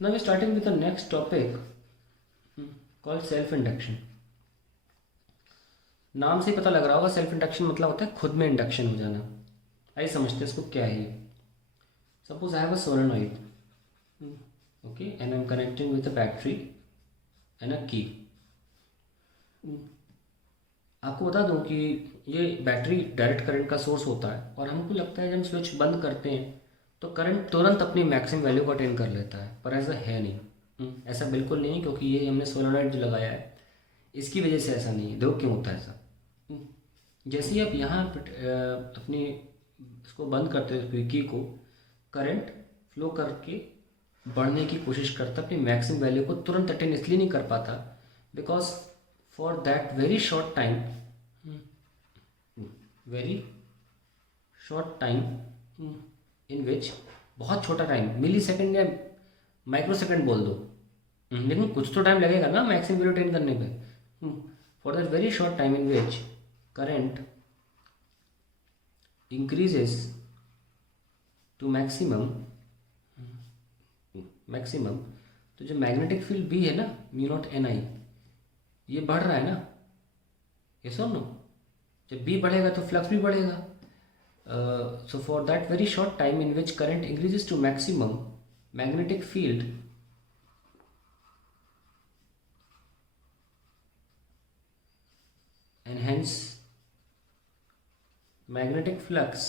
Now we're starting with the next topic called self induction. नाम से ही पता लग रहा होगा सेल्फ इंडक्शन मतलब होता है खुद में इंडक्शन हो जाना. आइए समझते हैं इसको क्या है ये. Suppose I have a solenoid, okay, and I am connecting with a battery and अ की. आपको बता दूं कि ये बैटरी डायरेक्ट करंट का सोर्स होता है और हमको लगता है जब हम स्विच बंद करते हैं तो करंट तुरंत अपनी मैक्सिमम वैल्यू को अटेन कर लेता है, पर ऐसा है नहीं. ऐसा बिल्कुल नहीं, क्योंकि ये हमने सोलेनॉइड जो लगाया है इसकी वजह से ऐसा नहीं है. देखो क्यों होता है ऐसा. जैसे ही आप यहाँ अपनी इसको बंद करते हो की को, करंट फ्लो करके बढ़ने की कोशिश करता है, अपनी मैक्सिमम वैल्यू को तुरंत अटेन इसलिए नहीं कर पाता because for that very short time in which, बहुत छोटा टाइम, मिली सेकेंड या माइक्रो सेकेंड बोल दो, लेकिन कुछ तो टाइम लगेगा ना मैक्सिमम वैल्यू अटेन करने पे. For that very short time in which current increases to maximum, तो जो मैग्नेटिक फील्ड बी है ना, म्यू नॉट एन आई, ये बढ़ रहा है ना, ये सो नो. जब बी बढ़ेगा तो फ्लक्स भी बढ़ेगा. So for that very short time in which current increases to maximum, magnetic field and hence magnetic flux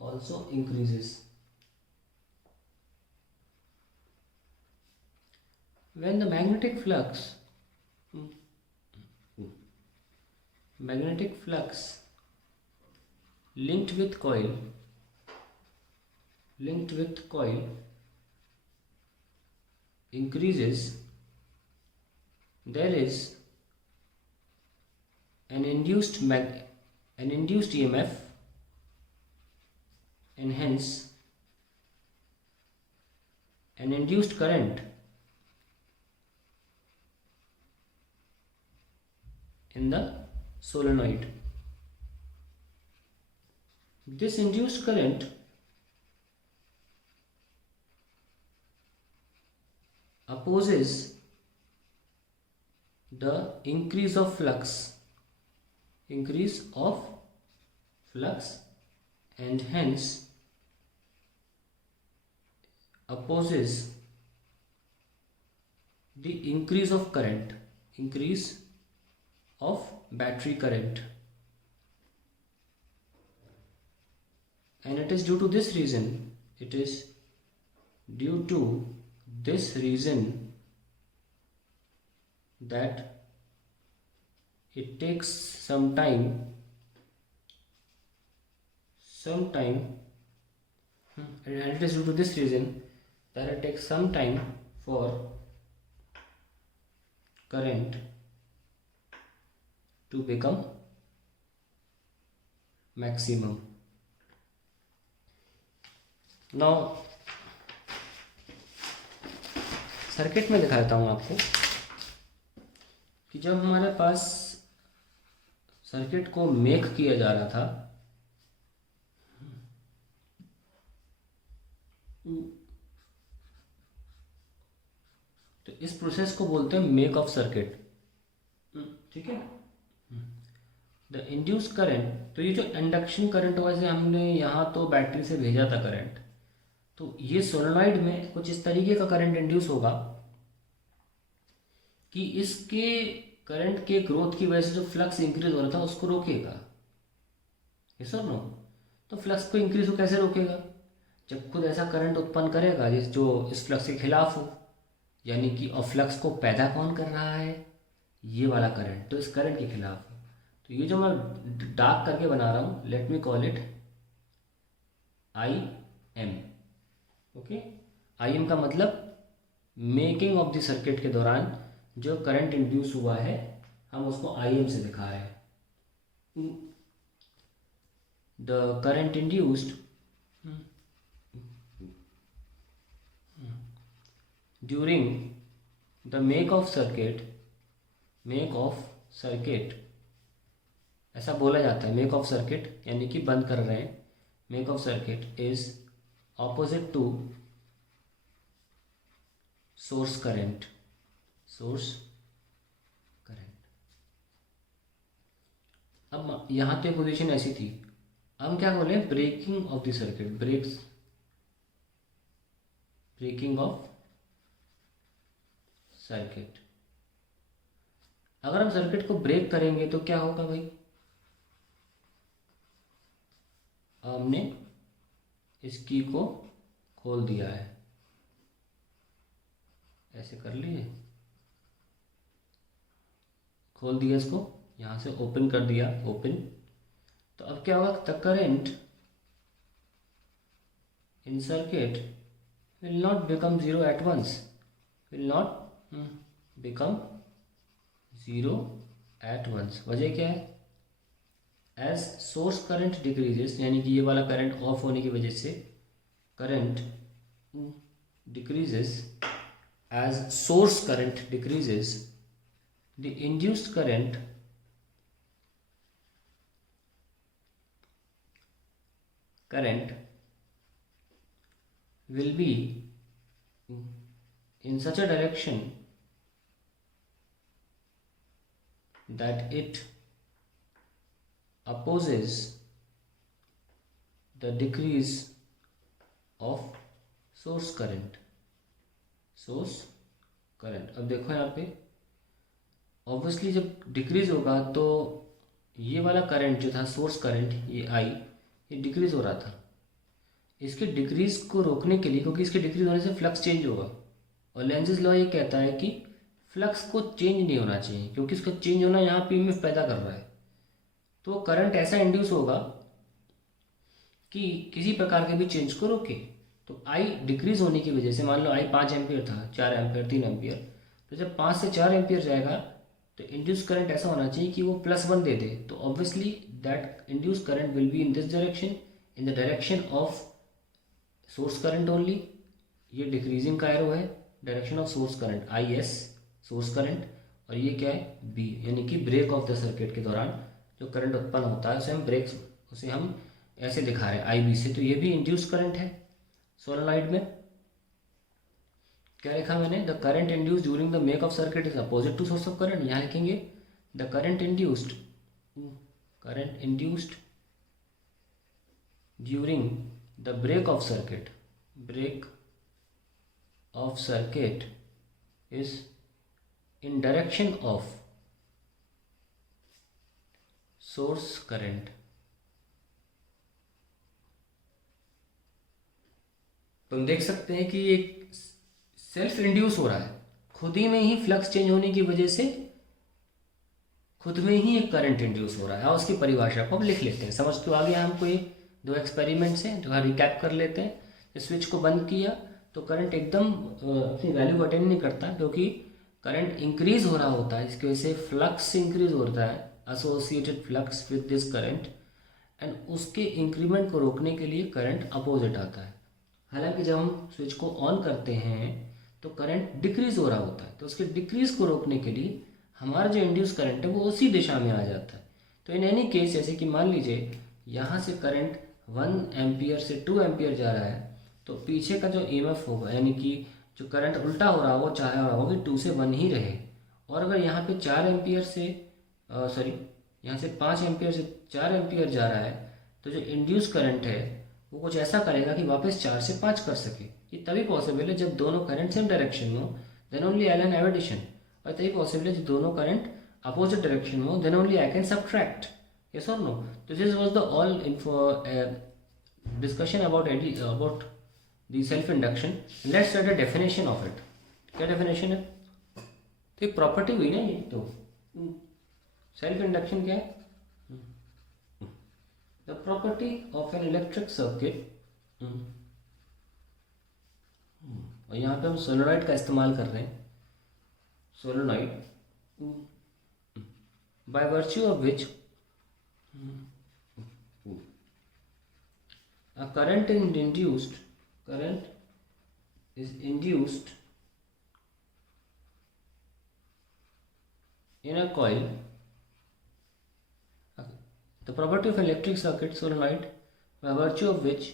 also increases. When the magnetic flux linked with coil increases, there is an induced EMF, and hence an induced current in the solenoid. This induced current opposes the increase of flux, and hence opposes the increase of battery current. And it is due to this reason that it takes some time, and it is due to this reason that it takes some time for current to become maximum. Now circuit में दिखा देता हूँ आपको कि जब हमारे पास circuit को make किया जा रहा था, तो इस प्रोसेस को बोलते हैं मेक ऑफ सर्किट. ठीक है. द इंड्यूस करंट, तो ये जो इंडक्शन करंट हुआ, जैसे हमने यहाँ तो बैटरी से भेजा था करंट, तो ये सोलेनॉइड में कुछ इस तरीके का करंट इंड्यूस होगा कि इसके करंट के ग्रोथ की वजह से जो फ्लक्स इंक्रीज हो रहा था उसको रोकेगा. यस और नो. तो फ्लक्स को इंक्रीज हो कैसे रोकेगा? जब खुद ऐसा करंट उत्पन्न करेगा जो इस फ्लक्स के खिलाफ हो, यानी कि और फ्लक्स को पैदा कौन कर रहा है? ये वाला करंट, तो इस करंट के खिलाफ. तो ये जो मैं डार्क करके बना रहा हूँ, let me call it I am. Okay. I am का मतलब मेकिंग ऑफ द सर्किट के दौरान जो करंट इंड्यूस हुआ है, हम उसको आई एम से दिखा रहे हैं. The current induced during the make of circuit ऐसा बोला जाता है। मेक ऑफ सर्किट यानी कि बंद कर रहे हैं, make of circuit is opposite to source current, source current. अब यहाँ पे पोजीशन ऐसी थी, हम क्या बोले, breaking of the circuit, breaking of circuit. अगर हम सर्किट को ब्रेक करेंगे तो क्या होगा भाई, हमने इस की को खोल दिया है, ऐसे कर लिए, खोल दिया इसको, यहाँ से ओपन कर दिया, ओपन। तो अब क्या होगा, the current in circuit will not become zero at once, will not become zero at once. वजह क्या है, एज सोर्स करंट डिक्रीजेस, यानी कि ये वाला करंट ऑफ होने की वजह से current decreases, as source current decreases, the induced current will be in such a direction that it opposes the decrease of source current, source current. अब देखो यहाँ पे ऑब्वियसली जब डिक्रीज होगा तो ये वाला करंट जो था सोर्स करंट, ये आई, ये डिक्रीज हो रहा था। इसके डिक्रीज को रोकने के लिए, क्योंकि इसके डिक्रीज होने से फ्लक्स चेंज होगा, और लेंज़ेस लॉ ये कहता है कि फ्लक्स को चेंज नहीं होना चाहिए, क्योंकि इसका चेंज होना यहाँ पे ईएमएफ पैदा कर रहा है। तो करंट ऐसा इंड्यूस होगा कि किसी प्रकार के भी चेंज को रोके। तो आई डिक्रीज होने की वजह से, मान लो आई 5 एम्पियर था, 4 एम्पियर, 3 एम्पियर, तो जब 5 से 4 एम्पियर जाएगा तो इंड्यूस करंट ऐसा होना चाहिए कि वो +1 दे दे। तो obviously that induce current will be in this direction, in the direction of source current only. ये डिक्रीजिंग का एरो है, direction of source current, I S source current, और ये क्या है, बी, यानी कि ब्रेक ऑफ द सर्किट के दौरान जो करंट उत्पन्न होता है उसे हम ब्रेक, उसे हम ऐसे दिखा रहे हैं आई बी से। तो ये भी इंड्यूस करंट है। सोलेनॉइड में क्या लिखा मैंने, the current induced during the make of circuit is opposite to source of current. यहाँ लिखेंगे the current induced during the break of circuit is in direction of source current. तो हम देख सकते हैं कि ये सेल्फ इंड्यूस हो रहा है, खुद ही में ही फ्लक्स चेंज होने की वजह से खुद में ही एक करंट इंड्यूस हो रहा है। और उसकी परिभाषा को अब लिख लेते हैं, समझ तो आ गया हमको। ये 2 एक्सपेरिमेंट्स हैं जो रिकैप कर लेते हैं। स्विच को बंद किया तो करंट एकदम अपनी वैल्यू को अटेंड नहीं करता, क्योंकि करंट इंक्रीज हो रहा होता है, इसकी वजह से फ्लक्स इंक्रीज होता है, associated flux with this current, and उसके इंक्रीमेंट को रोकने के लिए करंट अपोजिट आता है। हालांकि जब हम स्विच को ऑन करते हैं तो करंट डिक्रीज हो रहा होता है, तो उसके डिक्रीज को रोकने के लिए हमारा जो इंड्यूस करंट है वो उसी दिशा में आ जाता है। तो इन एनी केस, जैसे कि मान लीजिए यहाँ से करंट 1 एम्पियर से 2 एम्पियर जा रहा है, तो पीछे का जो ईएमएफ होगा, यानी कि जो करंट उल्टा हो रहा हो, वो चाह रहा होगा कि 2 से 1 ही रहे। और अगर यहाँ पे 4 एम्पियर से यहाँ से 5 एम्पियर से 4 एम्पियर जा रहा है, तो जो इंड्यूस करंट है वो कुछ ऐसा करेगा कि वापस 4 से 5 कर सके। ये तभी पॉसिबल है जब दोनों करंट सेम डायरेक्शन में हो, then only I can add addition. और तभी पॉसिबल है जब दोनों करंट अपोजिट डायरेक्शन में हो, then only I can subtract. Yes और नो? तो this was the all discussion about the self induction. Let's start the definition of it. क्या डेफिनेशन है? तो एक प्रॉपर्टी हुई ना ये, तो सेल्फ इंडक्शन क्या है? The property of an electric circuit, और यहाँ पे हम सोलेनॉइड का इस्तेमाल कर रहे हैं, solenoid, by virtue of which a current is induced in a coil, the property of electric circuit solenoid by virtue of which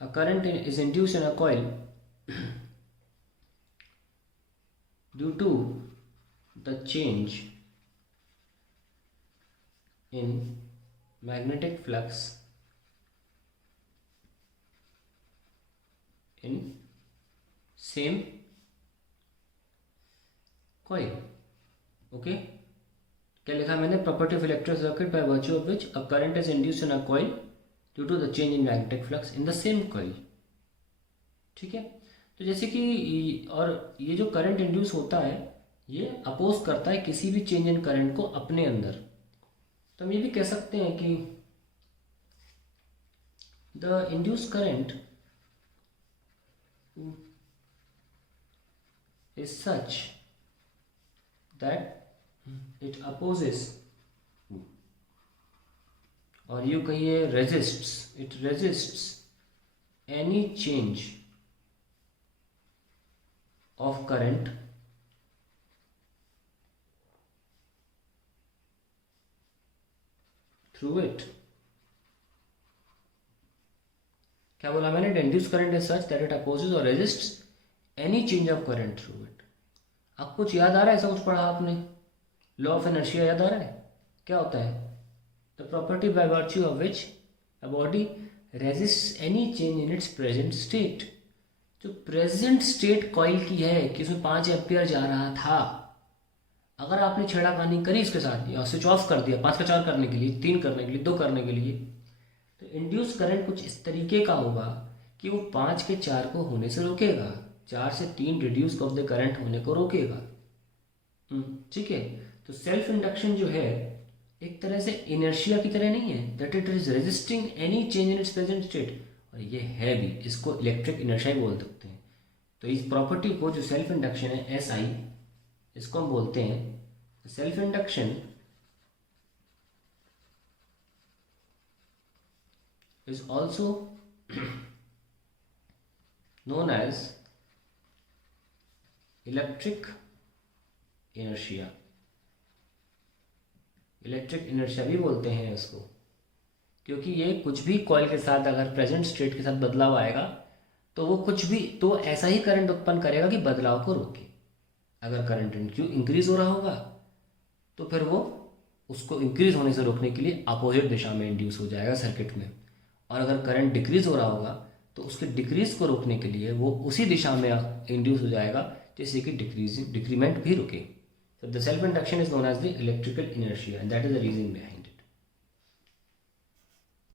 a current is induced in a coil due to the change in magnetic flux in same coil. Okay, क्या लिखा मैंने? Property of electric circuit by virtue of which a current is induced in a coil due to the change in magnetic flux in the same coil. ठीक है, तो जैसे कि और ये जो करंट इंड्यूस होता है ये अपोज करता है किसी भी चेंज इन करंट को अपने अंदर. तो हम ये भी कह सकते हैं कि the induce current is such that it opposes, और you कहिए resists, it resists any change of current through it. क्या बोला मैंने? induced current is such that it opposes or resists any change of current through it. अब कुछ याद आ रहा है? ऐसा कुछ पढ़ा आपने? लॉ ऑफ इनर्शिया याद आ रहा है? क्या होता है? The property bye virtue of which a body resist any change in its present state. जो प्रेजेंट स्टेट कॉइल की है कि उसमें 5 एम्पियर जा रहा था, अगर आपने छेड़खानी करी इसके साथ या स्विच ऑफ कर दिया 5 का 4 करने के लिए, 3 करने के लिए, 2 करने के लिए, तो इंड्यूस करंट कुछ इस तरीके का होगा कि वो 5 के 4 को होने से रोकेगा, 4 से 3 रिड्यूस ऑफ द करंट होने को रोकेगा. ठीक है, तो सेल्फ इंडक्शन जो है एक तरह से इनर्शिया की तरह नहीं है, that it is resisting any change in its present state, और ये है भी, इसको इलेक्ट्रिक इनर्शिया बोल सकते हैं. तो इस प्रॉपर्टी को जो सेल्फ इंडक्शन है एस आई, इसको हम बोलते हैं self induction is also known as electric inertia. Electric inertia भी बोलते हैं इसको, क्योंकि ये कुछ भी कॉइल के साथ अगर प्रेजेंट स्टेट के साथ बदलाव आएगा तो वो कुछ भी तो ऐसा ही करंट उत्पन्न करेगा कि बदलाव को रोके. अगर करंट इंक्रीज हो रहा होगा तो फिर वो उसको इंक्रीज होने से रोकने के लिए अपोजिट दिशा में इंड्यूस हो जाएगा सर्किट में, और अगर करंट डिक्रीज हो रहा होगा तो उसके डिक्रीज को रोकने के लिए वो उसी दिशा में इंड्यूस हो जाएगा जिससे कि डिक्रीमेंट भी रुके. So the self-induction is known as the electrical inertia, and that is the reason behind.